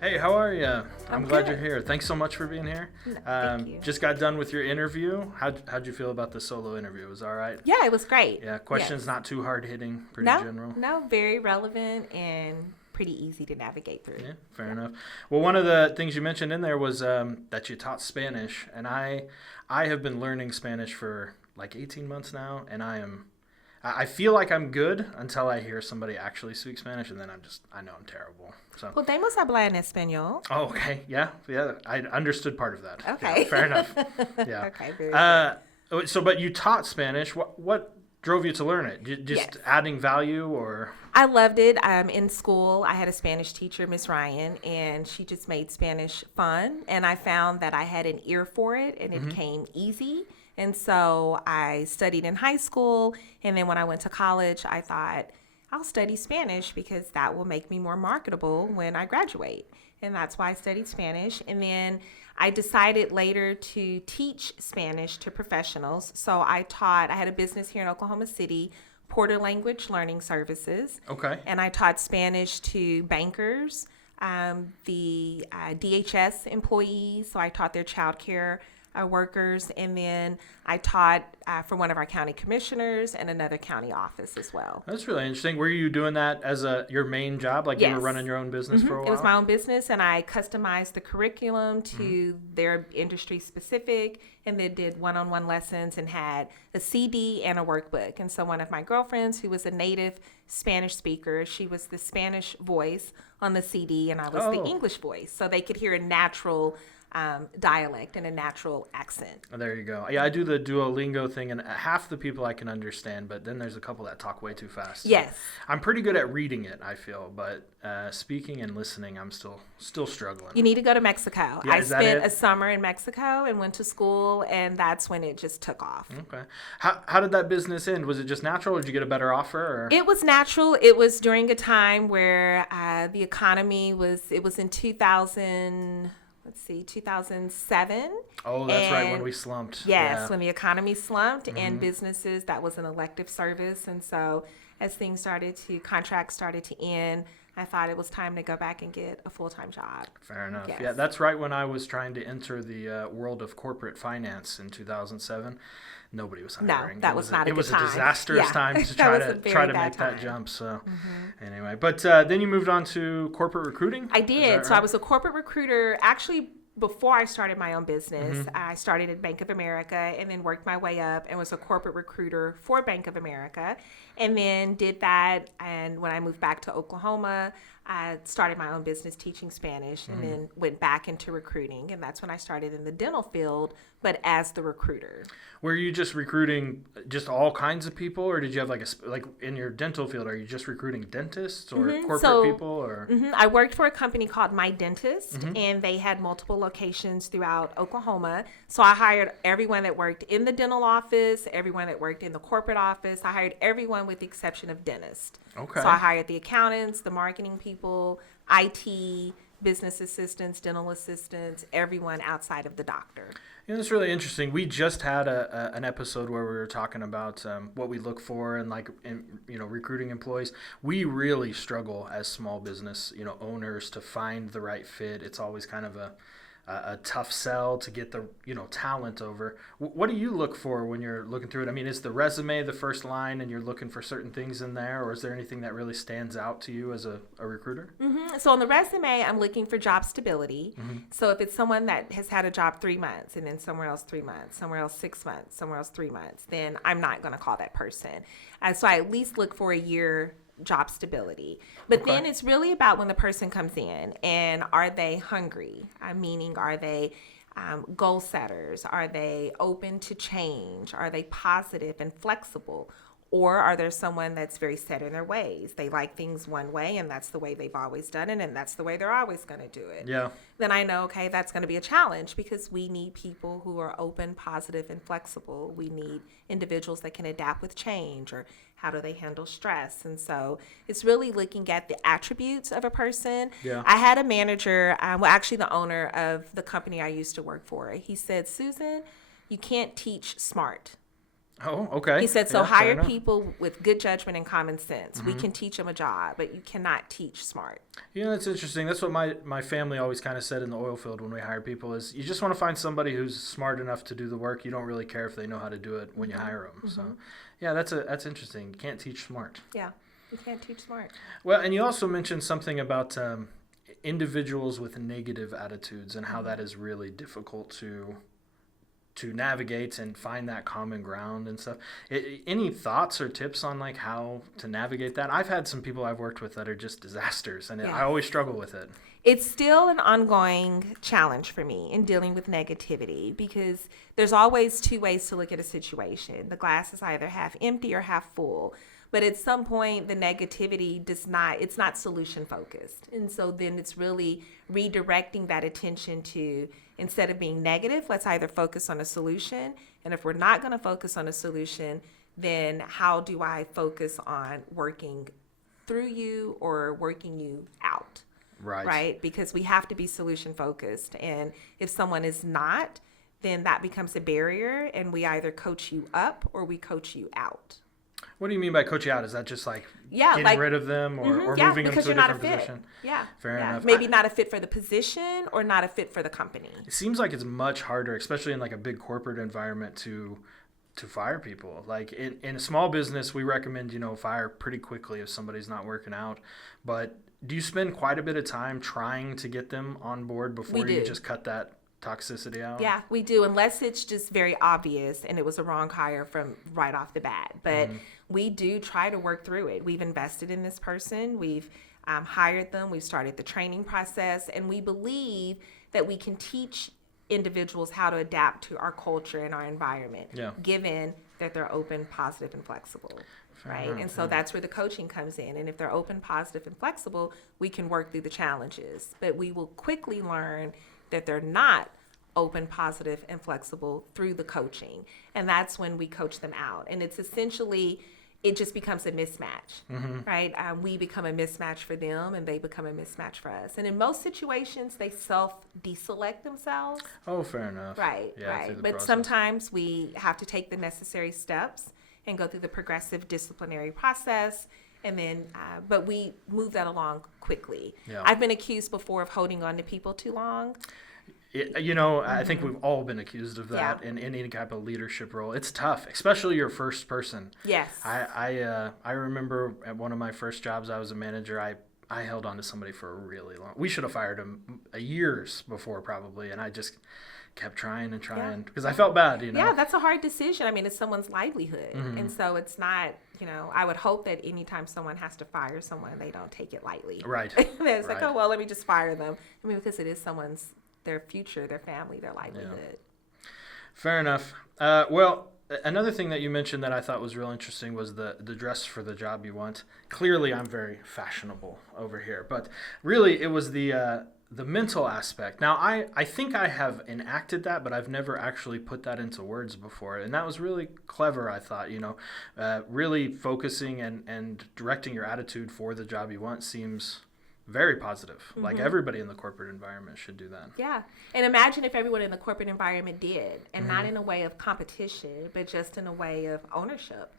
Hey, how are you? I'm glad good. you're here. Thanks so much for being here. Thank you. Just got done with your interview. How'd you feel about the solo interview? Was it all right? Yeah, it was great. Yeah, Yes. questions not too hard hitting, pretty No, general. no, very relevant and pretty easy to navigate through. Yeah, fair Yeah. enough. Well, one of the things you mentioned in there was that you taught Spanish, and I have been learning Spanish for like 18 months now, and I feel like I'm good until I hear somebody actually speak Spanish, and then I know I'm terrible. So. Podemos hablar en español. Oh, okay. Yeah. I understood part of that. Okay. Yeah, fair enough. Yeah. Okay, very good. So, but you taught Spanish. What drove you to learn it? Just Yes. adding value, or? I loved it. In school, I had a Spanish teacher, Miss Ryan, and she just made Spanish fun. And I found that I had an ear for it, and it came easy. And so I studied in high school, and then when I went to college, I thought, I'll study Spanish because that will make me more marketable when I graduate. And that's why I studied Spanish. And then I decided later to teach Spanish to professionals. So I had a business here in Oklahoma City, Porter Language Learning Services. Okay. And I taught Spanish to bankers, the DHS employees. So I taught their child care workers, and then I taught for one of our county commissioners and another county office as well. That's really interesting. Were you doing that as your main job? Like you were Yes. running your own business for a while? It was my own business, and I customized the curriculum to their industry specific, and then did one-on-one lessons and had a CD and a workbook. And so one of my girlfriends, who was a native Spanish speaker, she was the Spanish voice on the CD, and I was the Oh. English voice, so they could hear a natural dialect and a natural accent. Oh, there you go. Yeah, I do the Duolingo thing, and half the people I can understand, but then there's a couple that talk way too fast. So Yes. I'm pretty good at reading it, I feel, but speaking and listening, I'm still struggling. You need to go to Mexico. Yeah, I is that spent it? a summer in Mexico and went to school, and that's when it just took off. Okay. How did that business end? Was it just natural, or did you get a better offer? Or? It was natural. It was during a time where the economy it was in 2007. Oh, that's right, when And we slumped. Yes, Yeah. when the economy slumped and businesses, that was an elective service. And so as contracts started to end, I thought it was time to go back and get a full-time job. Fair enough. Yes. Yeah, that's right when I was trying to enter the world of corporate finance in 2007. Nobody was hiring. that was not a It good was a time. disastrous Yeah. time to That try was a to very try to bad make that time. jump. So anyway, but then you moved on to corporate recruiting. I Is did. that So I right? was a corporate recruiter. Actually, before I started my own business, I started at Bank of America and then worked my way up and was a corporate recruiter for Bank of America. And then did that. And when I moved back to Oklahoma, I started my own business teaching Spanish and then went back into recruiting. And that's when I started in the dental field, but as the recruiter. Were you just recruiting just all kinds of people, or did you have like in your dental field? Are you just recruiting dentists or corporate So- people, or? I worked for a company called My Dentist, and they had multiple locations throughout Oklahoma. So I hired everyone that worked in the dental office, everyone that worked in the corporate office. I hired everyone with the exception of dentists. Okay. So I hired the accountants, the marketing people, IT, business assistants, dental assistants, everyone outside of the doctor. Yeah, that's really interesting. We just had an episode where we were talking about what we look for and recruiting employees. We really struggle as small business owners to find the right fit. It's always kind of a tough sell to get the talent over. What do you look for when you're looking through it? I mean, is the resume the first line and you're looking for certain things in there, or is there anything that really stands out to you as a recruiter? So on the resume, I'm looking for job stability. So if it's someone that has had a job 3 months and then somewhere else 3 months, somewhere else 6 months, somewhere else 3 months, then I'm not going to call that person. So I at least look for a year job stability. But Okay. then it's really about when the person comes in, and are they hungry? Meaning, are they goal setters? Are they open to change? Are they positive and flexible? Or are there someone that's very set in their ways? They like things one way, and that's the way they've always done it, and that's the way they're always going to do it. Yeah. Then I know, okay, that's going to be a challenge because we need people who are open, positive, and flexible. We need individuals that can adapt with change, or how do they handle stress? And so it's really looking at the attributes of a person. Yeah. I had a manager, actually the owner of the company I used to work for. He said, Susan, you can't teach smart. Oh, okay. He said, so Yeah, fair hire enough. people with good judgment and common sense. We can teach them a job, but you cannot teach smart. You know, it's interesting. That's what my family always kind of said in the oil field when we hire people is you just want to find somebody who's smart enough to do the work. You don't really care if they know how to do it when you hire them. So, yeah, that's interesting. You can't teach smart. Yeah, you can't teach smart. Well, and you also mentioned something about individuals with negative attitudes and how that is really difficult to navigate and find that common ground and stuff. Any thoughts or tips on like how to navigate that? I've had some people I've worked with that are just disasters, and I always struggle with it. It's still an ongoing challenge for me in dealing with negativity because there's always two ways to look at a situation. The glass is either half empty or half full. But at some point, the negativity it's not solution focused. And so then it's really redirecting that attention to, instead of being negative, let's either focus on a solution. And if we're not going to focus on a solution, then how do I focus on working through you or working you out? Right? Because we have to be solution focused. And if someone is not, then that becomes a barrier and we either coach you up or we coach you out. What do you mean by coach you out? Is that just like getting rid of them or yeah, moving them because to a you're not different a fit. position? Yeah. Fair enough. Maybe not a fit for the position or not a fit for the company. It seems like it's much harder, especially in like a big corporate environment, to fire people. Like in a small business, we recommend, fire pretty quickly if somebody's not working out. But do you spend quite a bit of time trying to get them on board before you just cut that toxicity out? Yeah, we do, unless it's just very obvious and it was a wrong hire from right off the bat. But we do try to work through it. We've invested in this person. We've hired them. We've started the training process. And we believe that we can teach individuals how to adapt to our culture and our environment, given that they're open, positive, and flexible. Right. And so that's where the coaching comes in. And if they're open, positive, and flexible, we can work through the challenges. But we will quickly learn that they're not open, positive, and flexible through the coaching. And that's when we coach them out. And it's essentially, it just becomes a mismatch, right? We become a mismatch for them and they become a mismatch for us. And in most situations, they self-deselect themselves. Oh, fair enough. Right, right. But process. Sometimes we have to take the necessary steps and go through the progressive disciplinary process. And then, but we move that along quickly. Yeah. I've been accused before of holding on to people too long. I think we've all been accused of that in any type of leadership role. It's tough, especially your first person. Yes. I remember at one of my first jobs, I was a manager. I held on to somebody for a really long. We should have fired him years before probably, and I just kept trying and trying because I felt bad. Yeah, that's a hard decision. I mean, it's someone's livelihood, and so it's not. I would hope that anytime someone has to fire someone, they don't take it lightly. Right. It's like, oh well, let me just fire them. I mean, because it is their future, their family, their livelihood. Yeah. Fair enough. Well, another thing that you mentioned that I thought was real interesting was the dress for the job you want. Clearly, I'm very fashionable over here, but really, it was the mental aspect. Now, I think I have enacted that, but I've never actually put that into words before, and that was really clever. I thought, really focusing and directing your attitude for the job you want seems very positive. Like everybody in the corporate environment should do that. Yeah. And imagine if everyone in the corporate environment did, and not in a way of competition, but just in a way of ownership.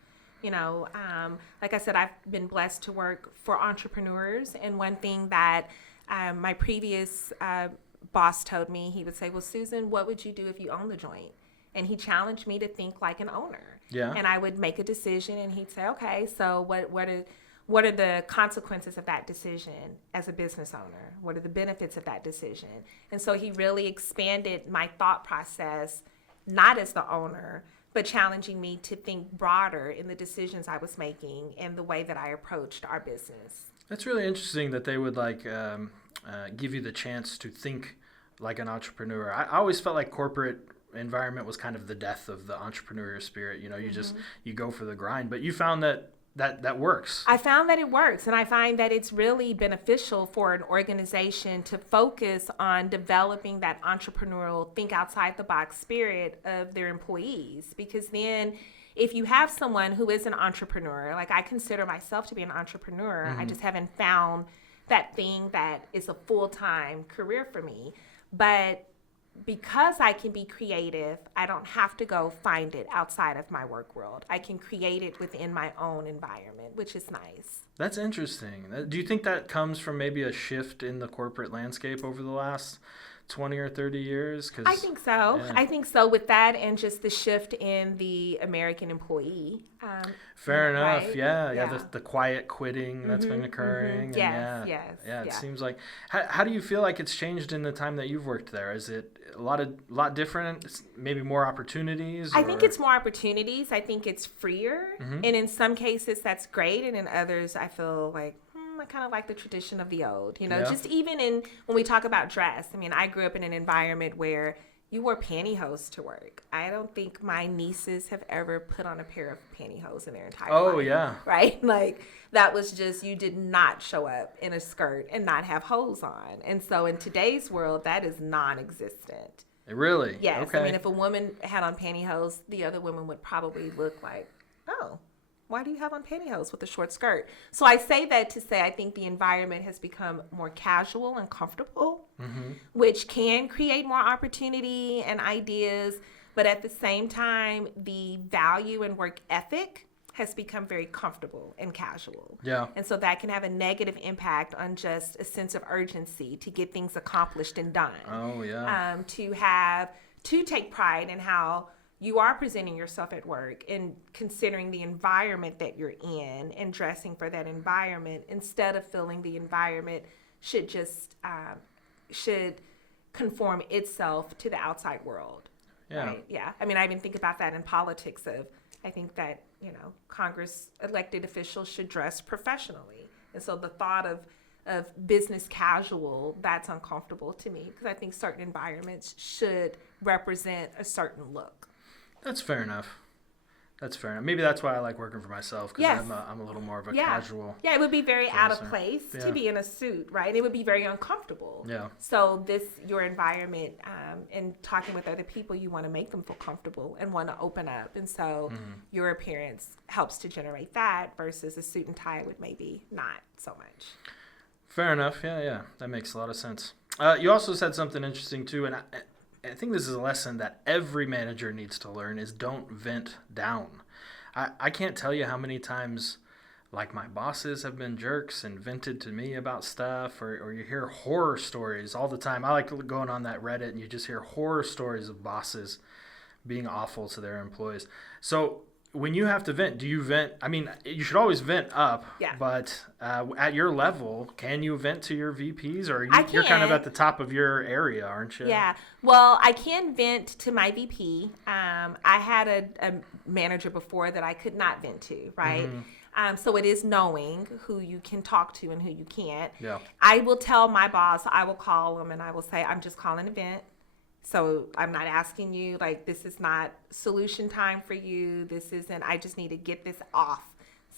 Like I said, I've been blessed to work for entrepreneurs. And one thing that my previous boss told me, he would say, well, Susan, what would you do if you owned the joint? And he challenged me to think like an owner. Yeah. And I would make a decision and he'd say, okay, so what are the consequences of that decision as a business owner? What are the benefits of that decision? And so he really expanded my thought process, not as the owner, but challenging me to think broader in the decisions I was making and the way that I approached our business. That's really interesting that they would give you the chance to think like an entrepreneur. I always felt like corporate environment was kind of the death of the entrepreneurial spirit. You go for the grind, but you found that works. I found that it works, and I find that it's really beneficial for an organization to focus on developing that entrepreneurial, think outside the box spirit of their employees. Because then if you have someone who is an entrepreneur, like I consider myself to be an entrepreneur, I just haven't found that thing that is a full-time career for me. But because I can be creative, I don't have to go find it outside of my work world. I can create it within my own environment, which is nice. That's interesting. Do you think that comes from maybe a shift in the corporate landscape over the last 20 or 30 years? 'Cause, I think so. yeah. I think so with that and just the shift in the American employee. Fair enough. Right? Yeah. The quiet quitting that's been occurring. And Yes, yeah, it yeah. seems like. How do you feel like it's changed in the time that you've worked there? Is it a lot different? Maybe more opportunities? I think it's more opportunities. I think it's freer. Mm-hmm. And in some cases, that's great. And in others, I feel like, I kind of like the tradition of the old. Yeah. Just even when we talk about dress. I mean, I grew up in an environment where you wore pantyhose to work. I don't think my nieces have ever put on a pair of pantyhose in their entire life. Oh, yeah. Right? Like, that was just, you did not show up in a skirt and not have hose on. And so in today's world, that is non-existent. Really? Yes. Okay. I mean, if a woman had on pantyhose, the other women would probably look like, oh, why do you have on pantyhose with a short skirt? So I say that to say I think the environment has become more casual and comfortable, which can create more opportunity and ideas. But at the same time, the value and work ethic has become very comfortable and casual. Yeah. And so that can have a negative impact on just a sense of urgency to get things accomplished and done. Oh, yeah. To take pride in how you are presenting yourself at work and considering the environment that you're in and dressing for that environment instead of feeling the environment should just should conform itself to the outside world. Yeah. Right? Yeah. I mean, I even think about that in politics I think that, Congress elected officials should dress professionally. And so the thought of business casual, that's uncomfortable to me because I think certain environments should represent a certain look. That's fair enough. Maybe that's why I like working for myself because Yes. I'm a little more of a casual. Yeah, it would be very out of dresser. place Yeah. to be in a suit, right? It would be very uncomfortable. Yeah. So your environment and talking with other people, you want to make them feel comfortable and want to open up. And so your appearance helps to generate that versus a suit and tie would maybe not so much. Fair enough. Yeah. That makes a lot of sense. You also said something interesting too, and I think this is a lesson that every manager needs to learn is don't vent down. I can't tell you how many times like my bosses have been jerks and vented to me about stuff or you hear horror stories all the time. I like going on that Reddit and you just hear horror stories of bosses being awful to their employees. So when you have to vent, do you vent? I mean, you should always vent up, Yeah. but at your level, can you vent to your VPs or I you're kind of can. at the top of your area, aren't you? Yeah. Well, I can vent to my VP. I had a manager before that I could not vent to, right? So it is knowing who you can talk to and who you can't. Yeah. I will tell my boss, I will call him and I will say, I'm just calling a vent. So I'm not asking you, like, this is not solution time for you. This isn't, I just need to get this off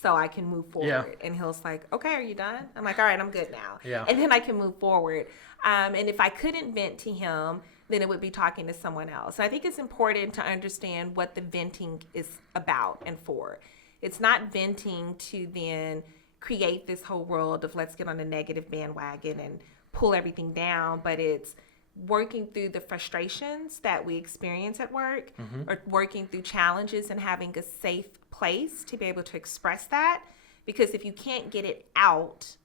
so I can move forward. Yeah. And he'll like, okay, are you done? I'm like, all right, I'm good now. Yeah. And then I can move forward. And if I couldn't vent to him, then it would be talking to someone else. So I think it's important to understand what the venting is about and for. It's not venting to then create this whole world of let's get on a negative bandwagon and pull everything down, but it's working through the frustrations that we experience at work or working through challenges and having a safe place to be able to express that. Because if you can't get it out,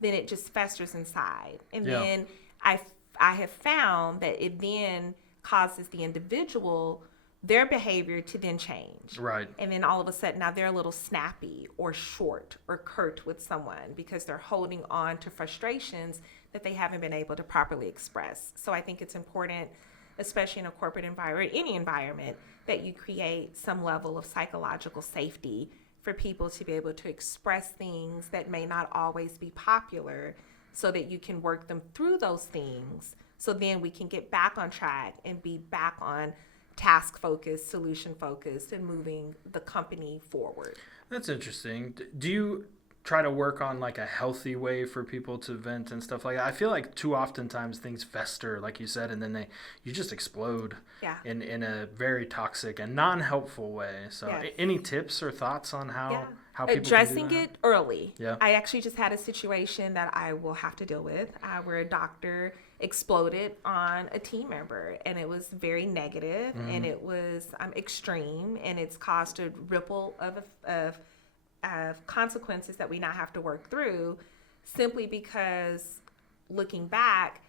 then it just festers inside. And then I have found that it then causes the individual, their behavior to then change. Right. And then all of a sudden now they're a little snappy or short or curt with someone because they're holding on to frustrations that they haven't been able to properly express. So I think it's important, especially in a corporate environment, any environment, that you create some level of psychological safety for people to be able to express things that may not always be popular so that you can work them through those things. So then we can get back on track and be back on task focused, solution focused, and moving the company forward. That's interesting. Do you try to work on like a healthy way for people to vent and stuff like that? I feel like too oftentimes things fester, like you said, and then you just explode in a very toxic and non-helpful way. So any tips or thoughts on how people addressing can do that? it early. Yeah. I actually just had a situation that I will have to deal with. Where a doctor exploded on a team member, and it was very negative, and it was extreme, and it's caused a ripple of consequences that we now have to work through, simply because looking back,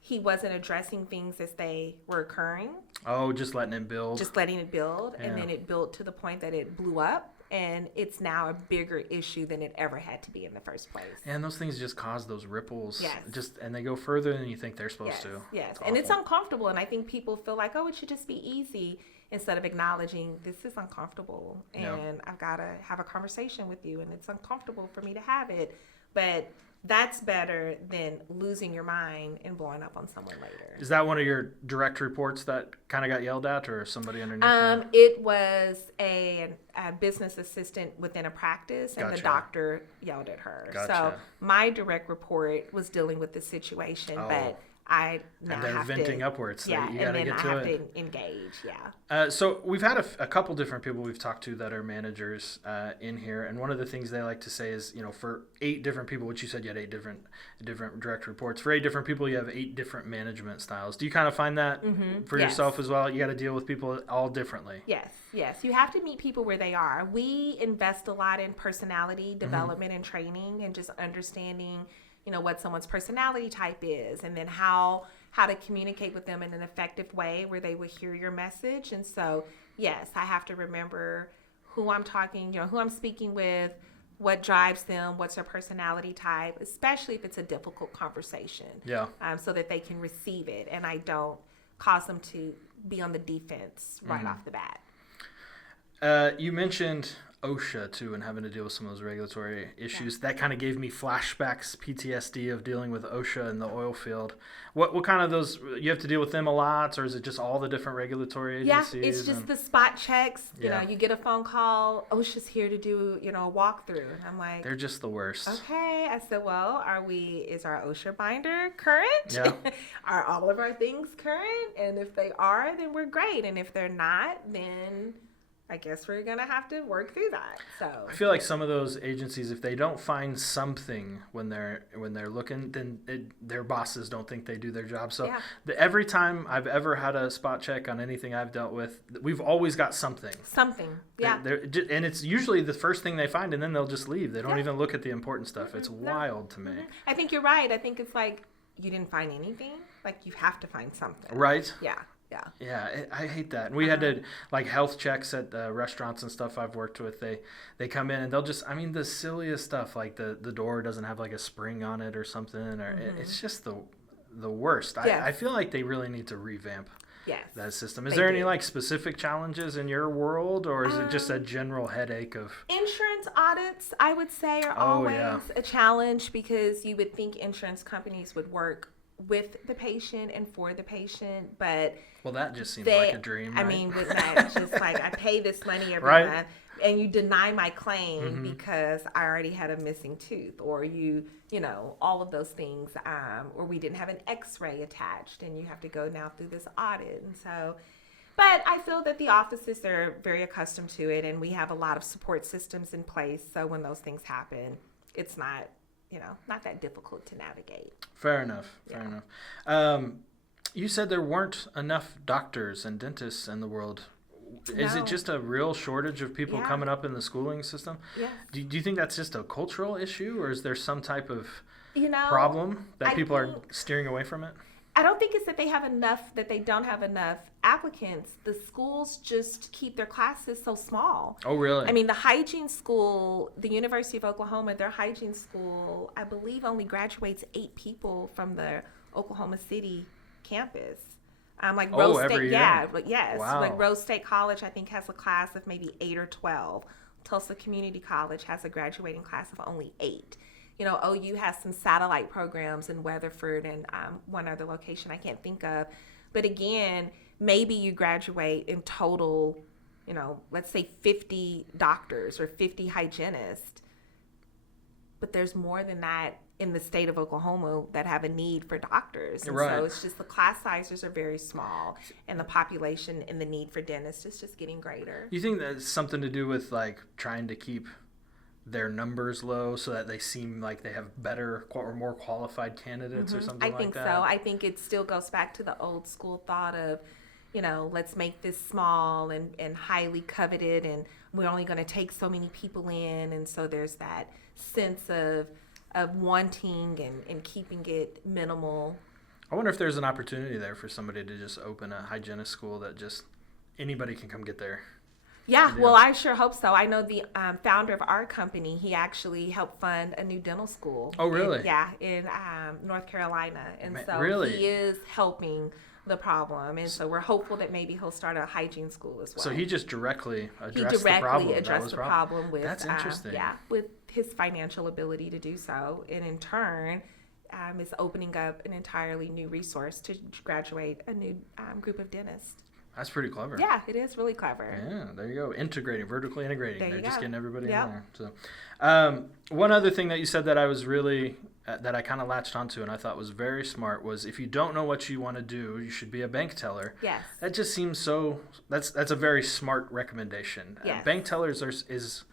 he wasn't addressing things as they were occurring. Oh, just letting it build. Yeah. And then it built to the point that it blew up, and it's now a bigger issue than it ever had to be in the first place. And those things just cause those ripples. Yes. And they go further than you think they're supposed to. Yes. And it's uncomfortable, and I think people feel like, oh, it should just be easy, instead of acknowledging this is uncomfortable, and I've got to have a conversation with you, and it's uncomfortable for me to have it. But that's better than losing your mind and blowing up on someone later. Is that one of your direct reports that kind of got yelled at, or somebody underneath you? It was a business assistant within a practice, and the doctor yelled at her. Gotcha. So my direct report was dealing with the situation, but I now and they're have venting to, upwards. Yeah, you and gotta then get I to have it. to engage. Yeah. So we've had a couple different people we've talked to that are managers in here, and one of the things they like to say is, for 8 different people, which you said you had 8 different direct reports. For 8 different people, you have 8 different management styles. Do you kind of find that for yourself as well? You got to deal with people all differently. Yes. You have to meet people where they are. We invest a lot in personality development and training, and just understanding, what someone's personality type is, and then how to communicate with them in an effective way where they will hear your message. And so, yes, I have to remember who I'm talking, who I'm speaking with, what drives them, what's their personality type, especially if it's a difficult conversation. Yeah. So that they can receive it, and I don't cause them to be on the defense right off the bat. You mentioned OSHA too, and having to deal with some of those regulatory issues. That kind of gave me flashbacks, PTSD of dealing with OSHA in the oil field. What kind of those, you have to deal with them a lot, or is it just all the different regulatory agencies? Yeah, it's just the spot checks. You get a phone call, OSHA's here to do, a walkthrough. And I'm like, they're just the worst. Okay. I said, well, is our OSHA binder current? Yeah. Are all of our things current? And if they are, then we're great. And if they're not, then I guess we're going to have to work through that. So I feel like some of those agencies, if they don't find something when they're looking, then their bosses don't think they do their job. So every time I've ever had a spot check on anything I've dealt with, we've always got something. Yeah. And it's usually the first thing they find, and then they'll just leave. They don't even look at the important stuff. Mm-hmm. It's wild to me. I think you're right. I think it's like, you didn't find anything. Like, you have to find something. Right? Yeah, I hate that. And we had to, like, health checks at restaurants and stuff I've worked with. They come in and they'll just, the silliest stuff, like the door doesn't have like a spring on it or something, or it's just the worst. I feel like they really need to revamp that system. Is there any like specific challenges in your world, or is it just a general headache of insurance audits? I would say are always a challenge, because you would think insurance companies would work with the patient and for the patient, but that just seems like a dream, right? With that, it's just like, I pay this money every month, and you deny my claim because I already had a missing tooth, or all of those things, or we didn't have an x-ray attached, and you have to go now through this audit. And so, but I feel that the offices, they're very accustomed to it, and we have a lot of support systems in place, so when those things happen, it's not not that difficult to navigate. Fair enough. You said there weren't enough doctors and dentists in the world. Is it just a real shortage of people coming up in the schooling system? Yes. Do you think that's just a cultural issue, or is there some type of problem that people are steering away from it? I don't think it's that they don't have enough applicants. The schools just keep their classes so small. Oh, really? The hygiene school, the University of Oklahoma, their hygiene school, I believe only graduates 8 people from the Oklahoma City campus. Like Rose State, every year? Yes. Wow. Like Rose State College, I think, has a class of maybe 8 or 12. Tulsa Community College has a graduating class of only 8. OU has some satellite programs in Weatherford and one other location I can't think of. But again, maybe you graduate in total, let's say 50 doctors or 50 hygienists. But there's more than that in the state of Oklahoma that have a need for doctors. And so it's just the class sizes are very small, and the population and the need for dentists is just getting greater. You think that's something to do with like trying to keep their numbers low so that they seem like they have better or more qualified candidates or something I think like that? so. I think it still goes back to the old school thought of, let's make this small and highly coveted, and we're only going to take so many people in. And so there's that sense of wanting and keeping it minimal. I wonder if there's an opportunity there for somebody to just open a hygienist school that just anybody can come get there. Yeah, well, I sure hope so. I know the founder of our company, he actually helped fund a new dental school. Oh, really? In North Carolina. And so really? he is helping the problem. And so we're hopeful that maybe he'll start a hygiene school as well. So he just directly addressed the problem. The problem with, that's interesting. with his financial ability to do so. And in turn, is opening up an entirely new resource to graduate a new group of dentists. That's pretty clever. Yeah, it is really clever. Yeah, there you go. Vertically integrating. They're just getting everybody in there. So, one other thing that you said that I was really, that I kind of latched onto and I thought was very smart was if you don't know what you want to do, you should be a bank teller. Yes. That just seems so, that's a very smart recommendation. Yes. Bank tellers is,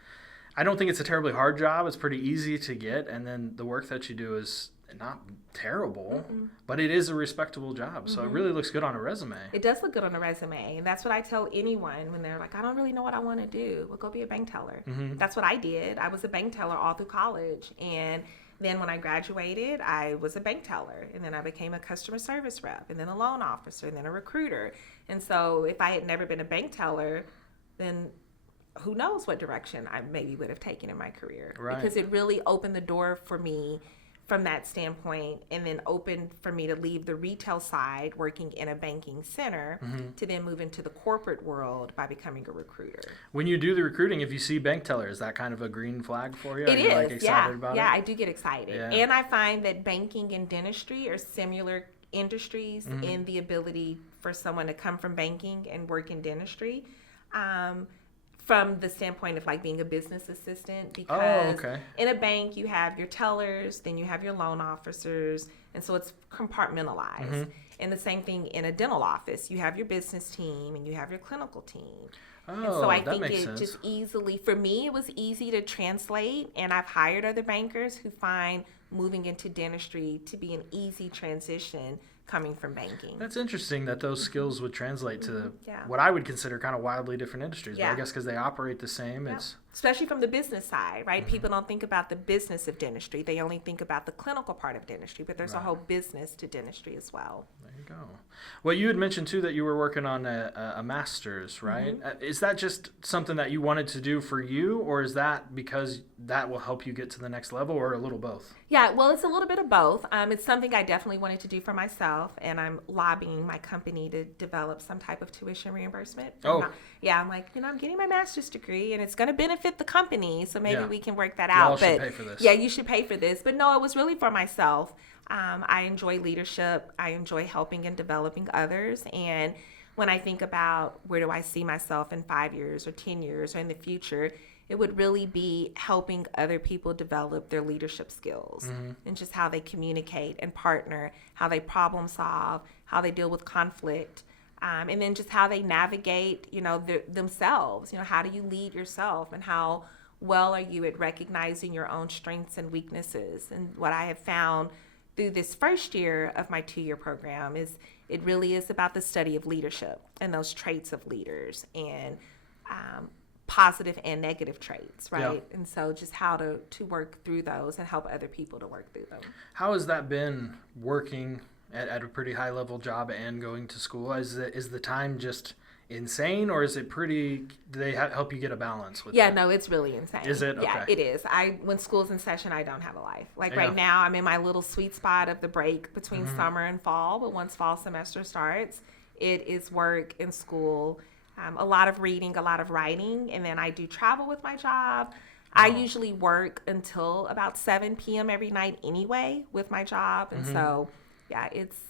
I don't think it's a terribly hard job. It's pretty easy to get. And then the work that you do is not terrible, but it is a respectable job. So it really looks good on a resume. It does look good on a resume. And that's what I tell anyone when they're like, I don't really know what I want to do. Well, go be a bank teller. That's what I did. I was a bank teller all through college. And then when I graduated, I was a bank teller. And then I became a customer service rep, and then a loan officer, and then a recruiter. And so if I had never been a bank teller, then who knows what direction I maybe would have taken in my career. Right. Because it really opened the door for me from that standpoint, and then opened for me to leave the retail side working in a banking center to then move into the corporate world by becoming a recruiter. When you do the recruiting, if you see bank teller, is that kind of a green flag for you? It is, like excited about it? I do get excited. Yeah. And I find that banking and dentistry are similar industries in the ability for someone to come from banking and work in dentistry. From the standpoint of like being a business assistant, because in a bank you have your tellers, then you have your loan officers, and so it's compartmentalized. And the same thing in a dental office, you have your business team and you have your clinical team. And so I think it just easily, for me, it was easy to translate, and I've hired other bankers who find moving into dentistry to be an easy transition coming from banking. That's interesting that those skills would translate to what I would consider kind of wildly different industries. But I guess because they operate the same, it's... Especially from the business side, right? People don't think about the business of dentistry. They only think about the clinical part of dentistry, but there's a whole business to dentistry as well. There you go. Well, you had mentioned, too, that you were working on a master's, right? Is that just something that you wanted to do for you, or is that because that will help you get to the next level, or a little both? Yeah, well, it's a little bit of both. It's something I definitely wanted to do for myself, and I'm lobbying my company to develop some type of tuition reimbursement. I'm like, I'm getting my master's degree, and it's going to benefit the company, so maybe we can work that out. But should pay for this. Yeah, you should pay for this. But no, it was really for myself. I enjoy leadership. I enjoy helping and developing others. And when I think about where do I see myself in 5 years or 10 years or in the future, it would really be helping other people develop their leadership skills and just how they communicate and partner, how they problem solve, how they deal with conflict. And then just how they navigate, themselves. How do you lead yourself, and how well are you at recognizing your own strengths and weaknesses? And what I have found through this first year of my 2-year program is it really is about the study of leadership and those traits of leaders, and positive and negative traits, right? Yeah. And so just how to work through those and help other people to work through them. How has that been working at a pretty high level job and going to school? Is the time just insane, or is it pretty, do they help you get a balance with it? No, it's really insane. Is it? Okay. Yeah, it is. When school's in session, I don't have a life. Right now, I'm in my little sweet spot of the break between summer and fall, but once fall semester starts, it is work and school, a lot of reading, a lot of writing, and then I do travel with my job. I usually work until about 7 p.m. every night anyway with my job, and so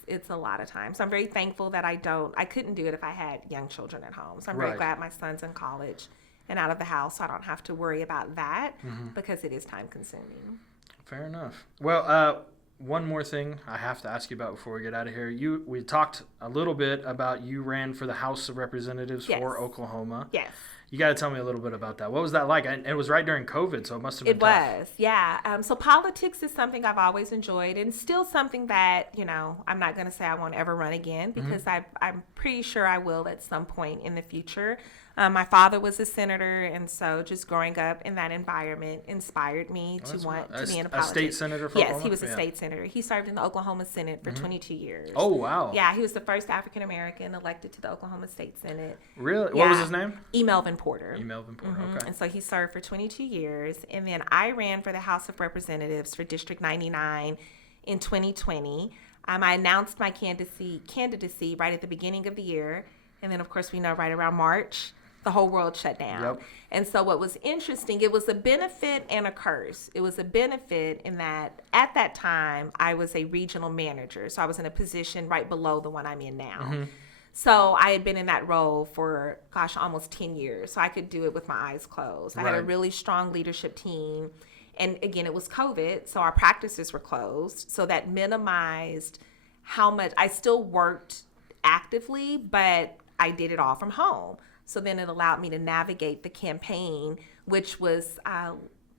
it's a lot of time. So I'm very thankful that I couldn't do it if I had young children at home. So I'm very glad my son's in college and out of the house, so I don't have to worry about that because it is time consuming. Fair enough. Well, one more thing I have to ask you about before we get out of here. We talked a little bit about you ran for the House of Representatives for Oklahoma. Yes. You got to tell me a little bit about that. What was that like? And it was right during COVID, so it must have been It tough. was, yeah. So politics is something I've always enjoyed, and still something that I'm not going to say I won't ever run again, because I'm pretty sure I will at some point in the future. My father was a senator, and so just growing up in that environment inspired me to want to be in politics. A state senator for Yes, Oklahoma? he was a state senator. He served in the Oklahoma Senate for 22 years. Oh, wow. Yeah, he was the first African American elected to the Oklahoma State Senate. Really? Yeah. What was his name? E. Melvin Porter. E. Melvin Porter, okay. And so he served for 22 years. And then I ran for the House of Representatives for District 99 in 2020. I announced my candidacy right at the beginning of the year. And then, of course, we know right around March, the whole world shut down. Yep. And so what was interesting, it was a benefit and a curse. It was a benefit in that at that time, I was a regional manager. So I was in a position right below the one I'm in now. So I had been in that role for, almost 10 years. So I could do it with my eyes closed. I had a really strong leadership team. And again, it was COVID, so our practices were closed. So that minimized how much I still worked actively, but I did it all from home. So then it allowed me to navigate the campaign, which was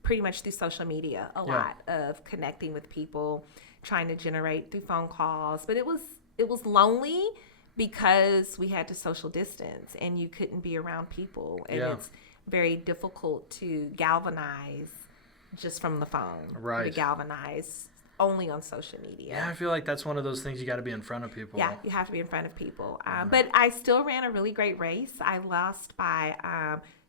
pretty much through social media, a lot of connecting with people, trying to generate through phone calls. But it was lonely because we had to social distance and you couldn't be around people. And it's very difficult to galvanize just from the phone. Right. To galvanize only on social media. Yeah, I feel like that's one of those things you got to be in front of people. Yeah, you have to be in front of people. But I still ran a really great race. I lost by,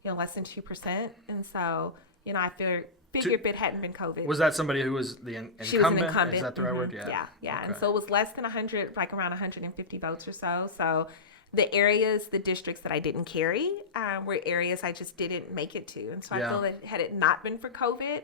less than 2%. And so, I figured if it hadn't been COVID. Was that somebody who was the incumbent? She was an incumbent. Is that the right word? Yeah. Yeah. Okay. And so it was less than 100, like around 150 votes or so. So the districts that I didn't carry were areas I just didn't make it to. And so I feel that had it not been for COVID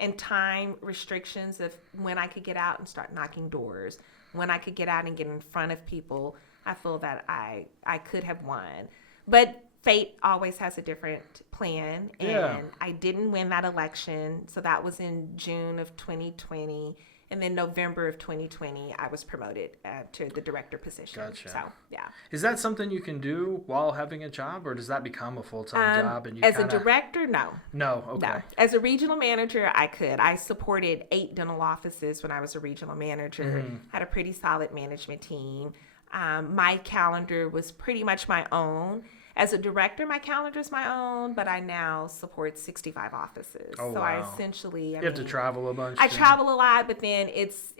and time restrictions of when I could get out and start knocking doors, when I could get out and get in front of people, I feel that I could have won. But fate always has a different plan, and I didn't win that election. So that was in June of 2020. And then November of 2020, I was promoted to the director position. Gotcha. So, yeah. Is that something you can do while having a job, or does that become a full-time job? And as a director, no. No, okay. No. As a regional manager, I could. I supported 8 dental offices when I was a regional manager. Had a pretty solid management team. My calendar was pretty much my own. As a director, my calendar is my own, but I now support 65 offices. Oh, so wow. I essentially, you have to travel a bunch. I travel a lot, but then it's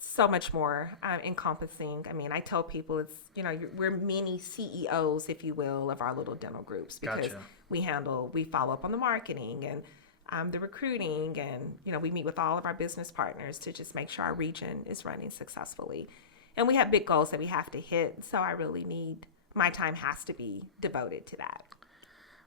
so much more encompassing. I mean, I tell people it's, we're mini CEOs, if you will, of our little dental groups, because we follow up on the marketing and the recruiting, and, we meet with all of our business partners to just make sure our region is running successfully. And we have big goals that we have to hit. So I really my time has to be devoted to that.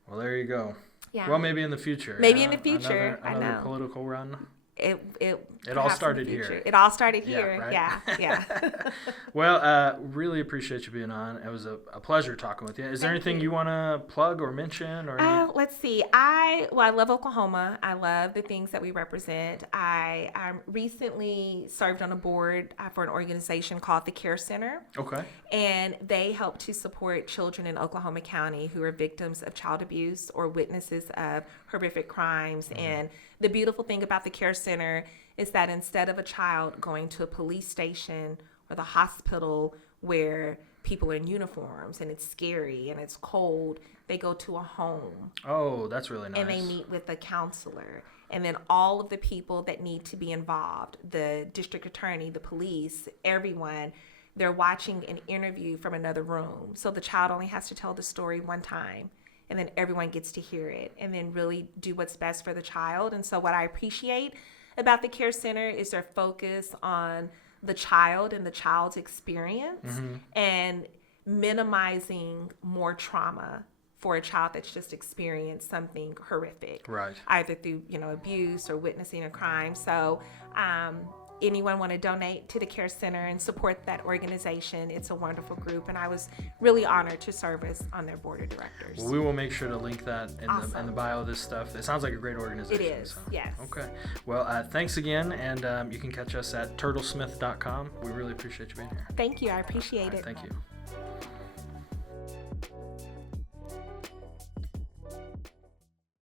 Well, there you go. Yeah. Well, maybe in the future. Maybe in the future. Another I know. Political run. It all started here. It all started here. Right? Yeah. Well, really appreciate you being on. It was a pleasure talking with you. Is there anything you want to plug or mention? Or let's see. I love Oklahoma. I love the things that we represent. I recently served on a board for an organization called the Care Center. Okay. And they help to support children in Oklahoma County who are victims of child abuse or witnesses of horrific crimes. And the beautiful thing about the Care Center is that instead of a child going to a police station or the hospital where people are in uniforms and it's scary and it's cold, they go to a home. Oh, that's really nice. And they meet with a counselor. And then all of the people that need to be involved, the district attorney, the police, everyone, they're watching an interview from another room. So the child only has to tell the story one time, and then everyone gets to hear it and then really do what's best for the child. And so what I appreciate about the Care Center is their focus on the child and the child's experience and minimizing more trauma for a child that's just experienced something horrific, right? Either through abuse or witnessing a crime. So anyone want to donate to the Care Center and support that organization, it's a wonderful group, and I was really honored to serve on their board of directors. Well, we will make sure to link that in Awesome. the bio of this stuff. It sounds like a great organization. It is, so. yes. Okay. Well, thanks again, and you can catch us at turtlesmith.com. We really appreciate you being here. Thank you. I appreciate it. Thank you.